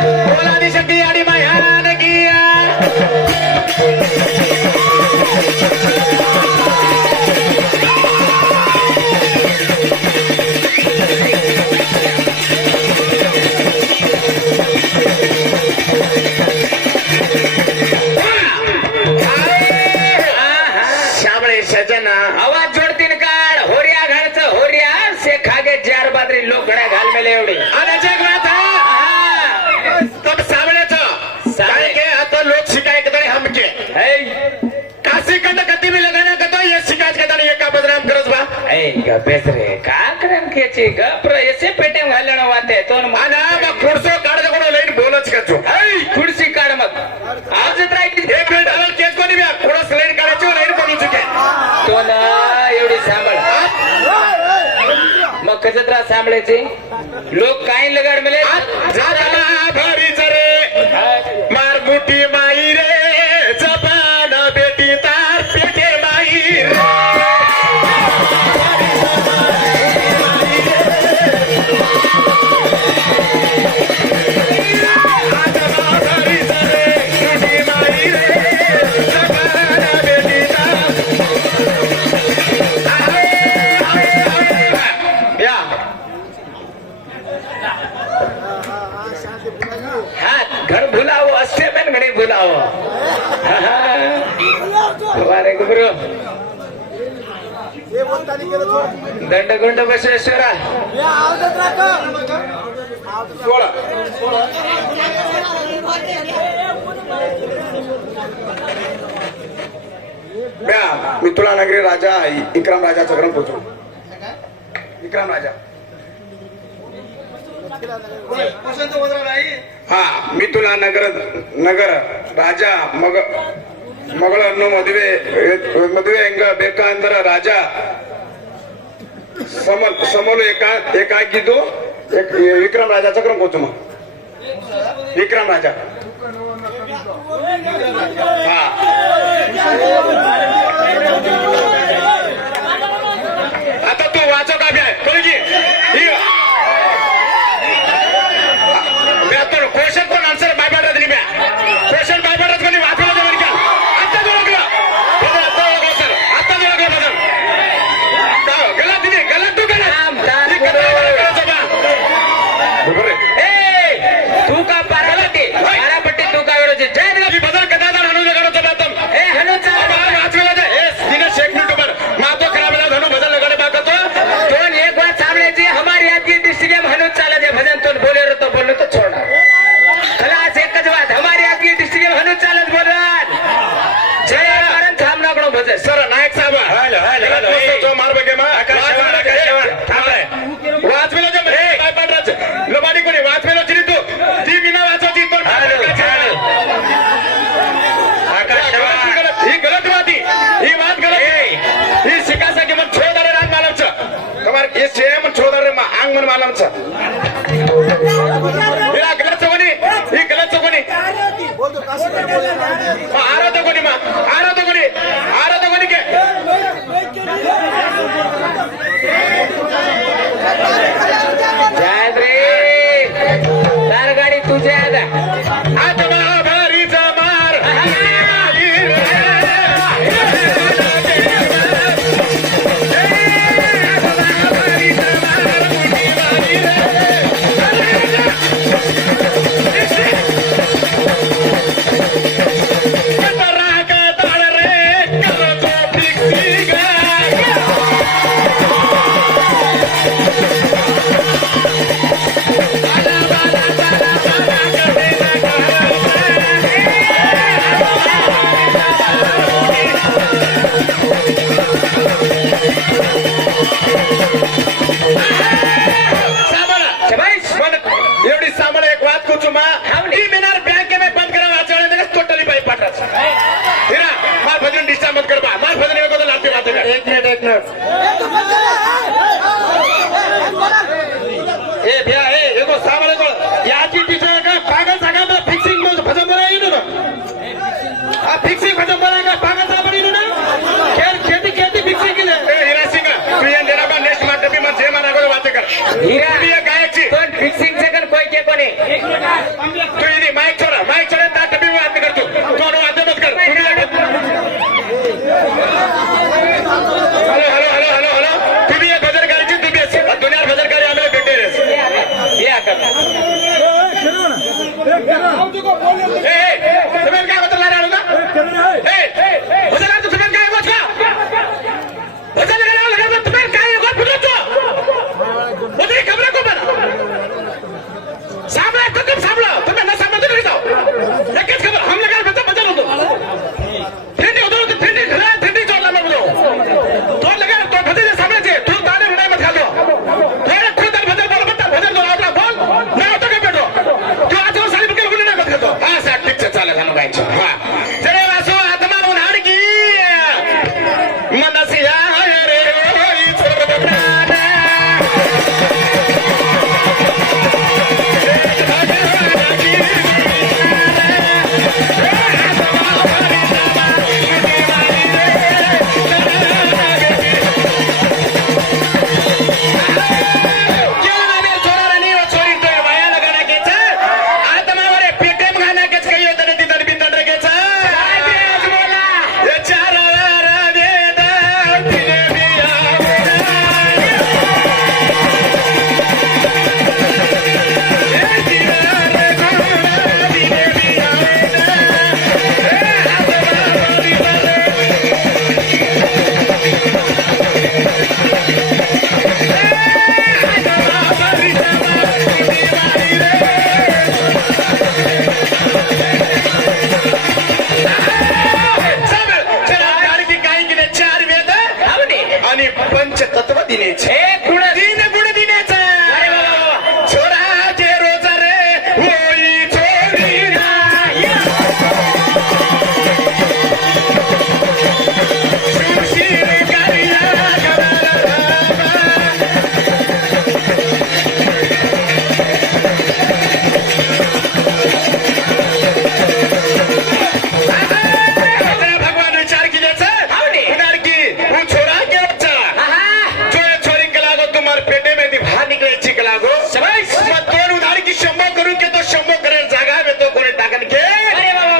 बोलादी शक्ती आणि मायान किया शामळे सजना आवाज जोडतीन काढ होरिया घालच होरिया से खागे जार बादरी लोक घड्या घाल मेले एवढे आणि जगरात तो सावळ्याचं काय के आता लोक शिकाय कदळे हमके हे काशी कंड कती मी लगाना कतो ये शिकायत कदळे एका बदनाम करस बा ए गबेस रे का करम केची गप्र एसे पेटे घालणं वाते तो माना मग खुर्सो काढ कोण लाईन बोलच कचो ए खुर्सी काढ मग आज ट्राय की एक मिनिट आला केस कोणी बी खुरस लाईन काढायची लाईन बोलू चुके तो ना एवढी सांभाळ मग कसं त्रास सांभाळायचे लोक काही लगाड मिळे भरी रे मार मुठी माई रे जपान बेटी तार पेटे माई घर भुलावं असते पण घडी भुलावं वारे गुरु दंडगुंड बसवेश्वरा मी तुला नगरी राजा इक्रम राजाचा ग्रंथ पोचू इक्रम राजा हा मी तुला नगर राजा ಮಗಳನ್ನು ಮದುವೆ ಹೆಂಗ ಬೇಕಂದ್ರ ರಾಜ ಸಮಲು ಏಕಾಗಿದ್ದು ವಿಕ್ರಮ್ ರಾಜ ಚಕ್ರम पोचू मग विक्रम राजा हा आता तू वाचव का कळजी क्वेश्चन पण आन्सर बाय पाठवत नाही म्या क्वेश्चन बाय पाठवत कोणी वाचवलं तर का आता जो लागला बदल सर आता जो लागला बदल गलत नाही गलत तू तू का पारापट्टी पारापट्टी तू का वेळेचे जय दिला बदल कदा हनु लगाडो बातम ए हनु वाचवला हे दिने शेख यूट्यूबर मातो खराब धनु बदल लगाडे बाकतो तो एक बार सामने हमारी आपकी डिस्ट्रिक्ट में हनु चाला दे भजन तो बोले तो बोलो तो छोड़ा खलास एकच बात हमारी आपकी डिस्ट्रिक्ट में हनु चालत बोलत जय कारण थांबना कडो भजन सर नायक साहेब हॅलो हॅलो जो मार बगे मा आकाश थांबलाय वाचवेला जे बाय पाटराच लोबाडी कोणी वाचवेला चिरी तू ती बिना वाचवती तो आकाश ही गलत बात ही बात गलत ही शिकासाठी मग छोदारे रान मालमचं कमार हे सेम छोदारे आंग मन मालमचं हिला गलत कोणी ही गलत कोणी आराध कोणी मा आराध कोणी के जायद रे तार गाडी तुझे आता भारीचा मार हीरा फिक्सिंग सेकंड कोई के कोणी तू इथे माईक छोडा त्या टप्पी वाद करतो तो वाद्यमत कर हॅलो तुम्ही एक भजनकारीची तुम्ही दुनिया भजनकारी आम्हाला भेटेल या कर तुम्ही काय होतं लढा ना भजनाचं तुम्ही काय गोष्ट भजन करायला तुम्ही काय गोष्ट बोलतो मुझे खबर को बना सामने तो तुम सामला तुम्हें ना सामने तो नहीं जाओ लेकिन खबर हम लगा बचन होतो फिरनी होतो फिरनी घरा फिरनी जोडला मग तो लगा तो भजन सामने से तू ताने नाही मत खालो थोडे खुद भजन बोल मत भजन तो आपला बोल ना होतो का बेटो तू आज साली बके बोलू नाही मत खातो हा सा ठीक से चालेल हा गायचं हा जरे वासो आत्मा म्हणून हाडकी मनसिया रे होई छोर प्राण पंचतत्व दिनेचे तीन गुण दिनेचा छोरा जे रोज रे होई छोरी सुशील कार्या भगवान विचार केल्याचा पेटे में दी बाहर निकले चिक लागो मग दोन उधारी की शंभो करून के तो शंभो करे जागा में तो कोणी टाकन के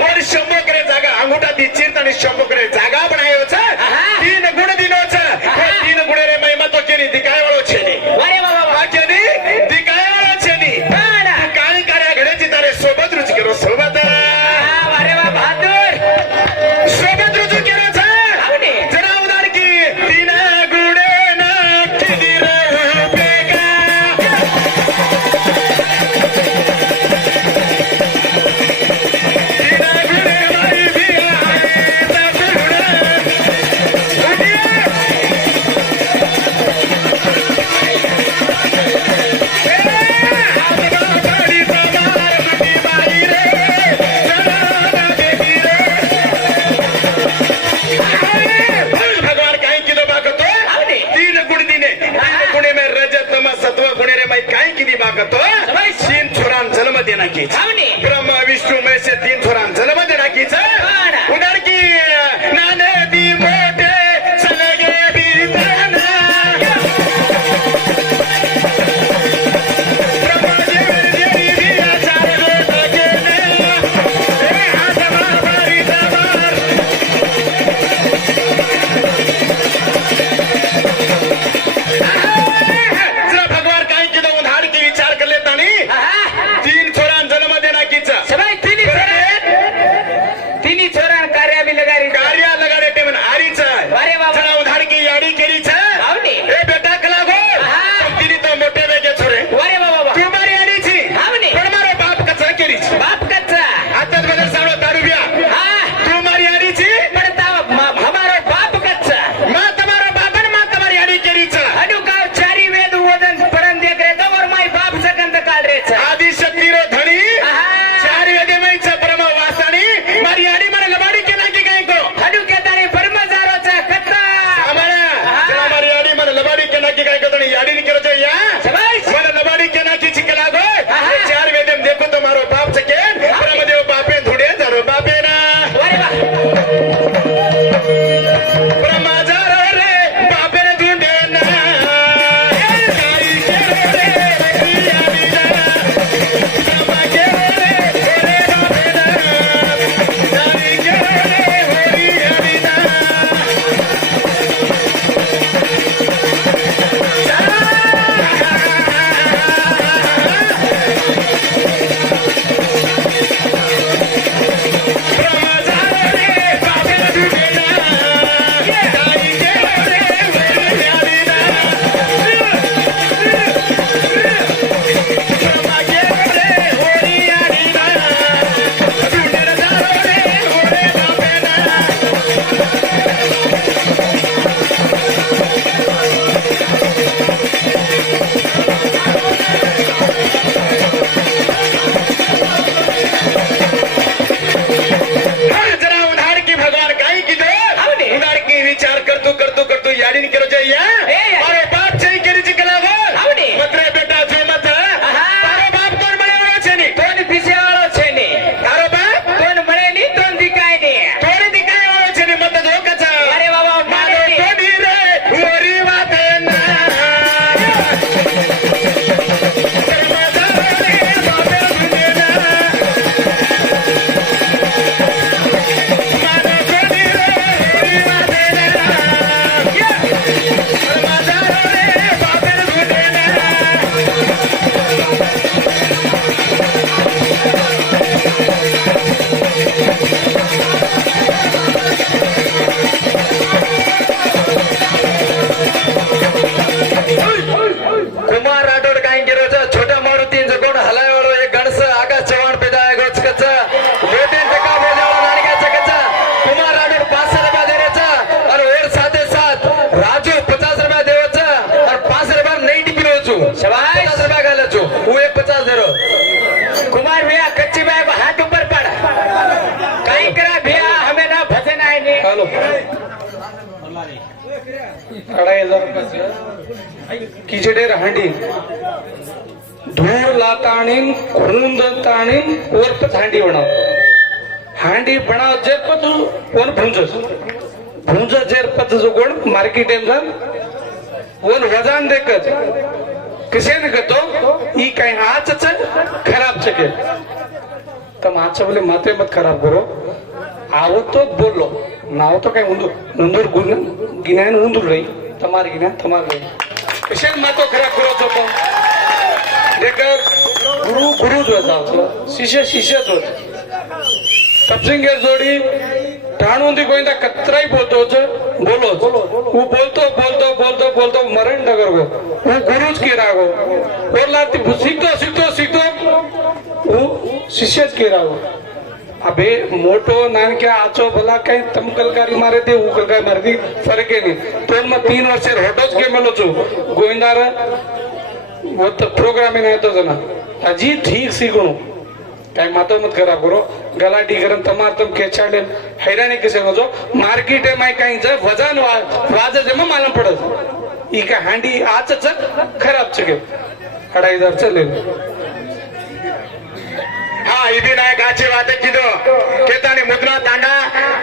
और शंभो करे जागा अंगूठा दी चिरत आणि शंभो करे जागा बनायोच तीन गुण दिनोच तीन गुण रे महिमा तो केनी दिकाय वाळो छेनी अरे बाबा केनी दिकाय वाळो छेनी काही कार्या घड्याची तारे सोबत रुच केरो सोबत अरे वा बहादूर सोबत रुच केरो जरा उधार की तीन गुण ना केनी रे तीन छोरान जन्म देना की ब्रह्मा विष्णु में से तीन छोरान जन्म देना की उधर की नाने दी मोटे चलगे बीतना ब्रह्मा जी मेरी दिया चार लोग के ने आसमा बारी दबार जरा भगवान काही की उधार की विचार कर लेता नहीं तीन छोरान जन्म देना कीचा कच्ची बाय हाथ ऊपर पड़ा काय करा भैया हमें ना भजन आहे नी हॅलो 2500 किचडेर हांडी धूर लाताणी खुंद ताणी वरपत हांडी बनाव हांडी बनाव जे पत कोण भुंज जेर पत जो कोण मार्केट एम वन वजन देखत किसे न कतो ई काय आच खराब छके तम आच बोले माते मत खराब करो आवो तो बोलो नाव तो काय उंदूर गुण गिन्यान उंदूर रही તમારી गिन्यान તમારે रही किसे मातो खराब करो तो देख गुरु जो था शिष्य जो तपसिंगेर जोडी ठाणूंदी गोविंदा कतराई बोलतो बोलो वो बोलतो मरण नगर गो वो गुरुज की रागो बोला सीखतो वो शिष्यच की रागो अबे मोटो नानक्या आचो भला काही तम कलकारी मारे दे वो कलकारी मारे दी फरक है नहीं तो मैं 3 वर्ष होटोच के मेलो छु गोविंदार वो तो प्रोग्राम ही नहीं तो जना अजी ठीक सीखो काय मातो मत खराब करो गलाटी करन तमार तुम केचाडे हैरानी किसे मजो मार्केट है माय काही ज वजन वाज जमा मालूम पडत ई का हांडी आच खराब छके 2500 चले हाँ इदी नायकाची वात कीधो केतानी मुद्रा तांडा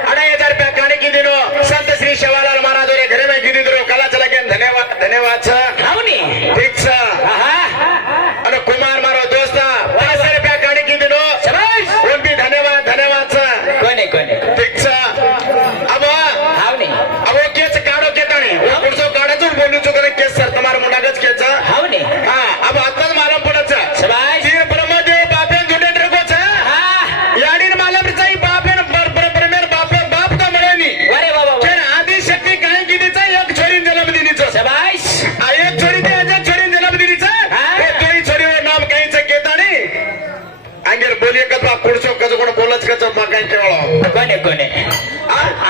2500 रुपया काणी कीधो संत श्री शिवालाल महाराज रे घरे में कीधो कला चला के धन्यवाद छ हावनी ठीक छ અને कुमार मारो दोस्त 500 रुपया काणी कीधो शाबाश उन भी धन्यवाद छ कोने ठीक छ अब हावनी अब केच काढो केतानी वो पुढचो काढाचो बोलू छो करे केस सर તમાર मुंडागच केच हावनी हां अब आत्ताच मालूम पडत छ शाबाश तीन ब्रह्मदेव बापेन जुडे ड्रगो छ याडीन मालम रचाई बापेन परमेर बाप का मळेनी अरे बाबा केन आदि शक्ती काय कीदीचा एक छोरी जन्म दिनीचो शाबाश आ एक छोरी ते एक छोरी जन्म दिनीचा हे दोई छोरीवर नाम काहीच केतानी अंगेर बोलिये कदवा पुढचो कजो कोण बोलच कजो मा काय केवळो कोने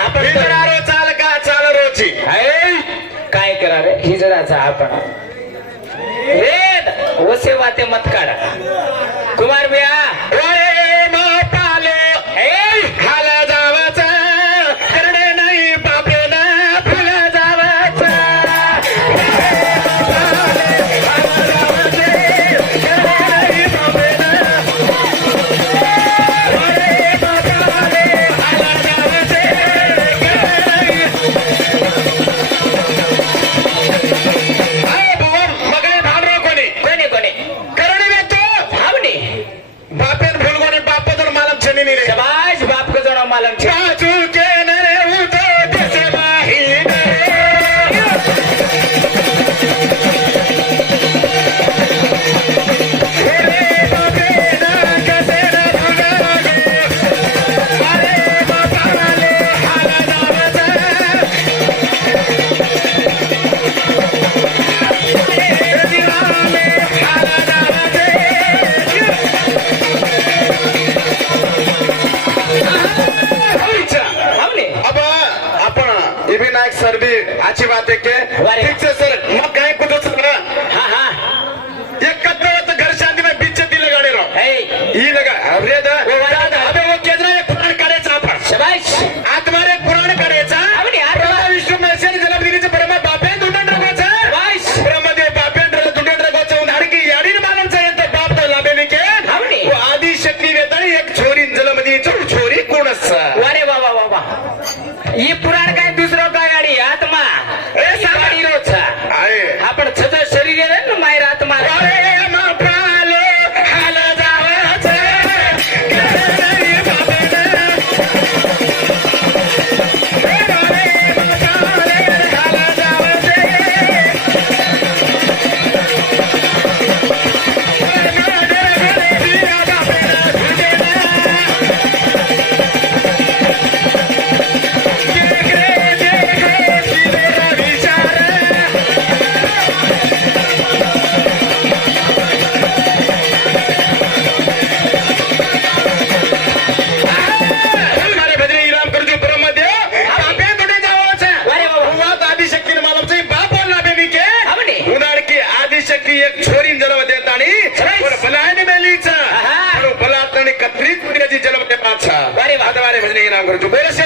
आपण हिजरारो चाल रोची काय करा रे हिजराचा आपण वेद वसे वाते मत काढा कुमार भैया ओरे मा पालो खाला जावाचा करणे नाही बापेला फुला जावाचा शाबाश बाप को जणो मालम छे पाचू के नरे उतो दिसे माही सर भी अच्छी बात है के ठीक से सर मग काय कुठं सर हाँ एक कत्तो घर शादी में बिज्जती लगाडे रहो ही लगा अरे दा अबे वो केंद्र एक पुराण काढायचा आपण शाबाश आत्मारे एक पुराण काढायचा आवडी आत्मा विष्णू महेश्वरी जलमदिनीचे ब्रह्मा बापे दुंडन रघोचा शाबाश ब्रह्मदेव बापे दुंडन रघोचा उदाहरकी याडीन मालमचा येतो बाप तो लाभे निके आवडी वो आदि शक्ती वेताळी एक छोरी जलमदिनीची छोरी कोणच अरे बाबा ही पुराण काय दुसरं काय गाडी आत्मा साडी रोज आहे आपण छज शरीर आहे ना मायर आत्मा अरे मा पालो हाल जावाचा नहीं नाम करो जो बोले से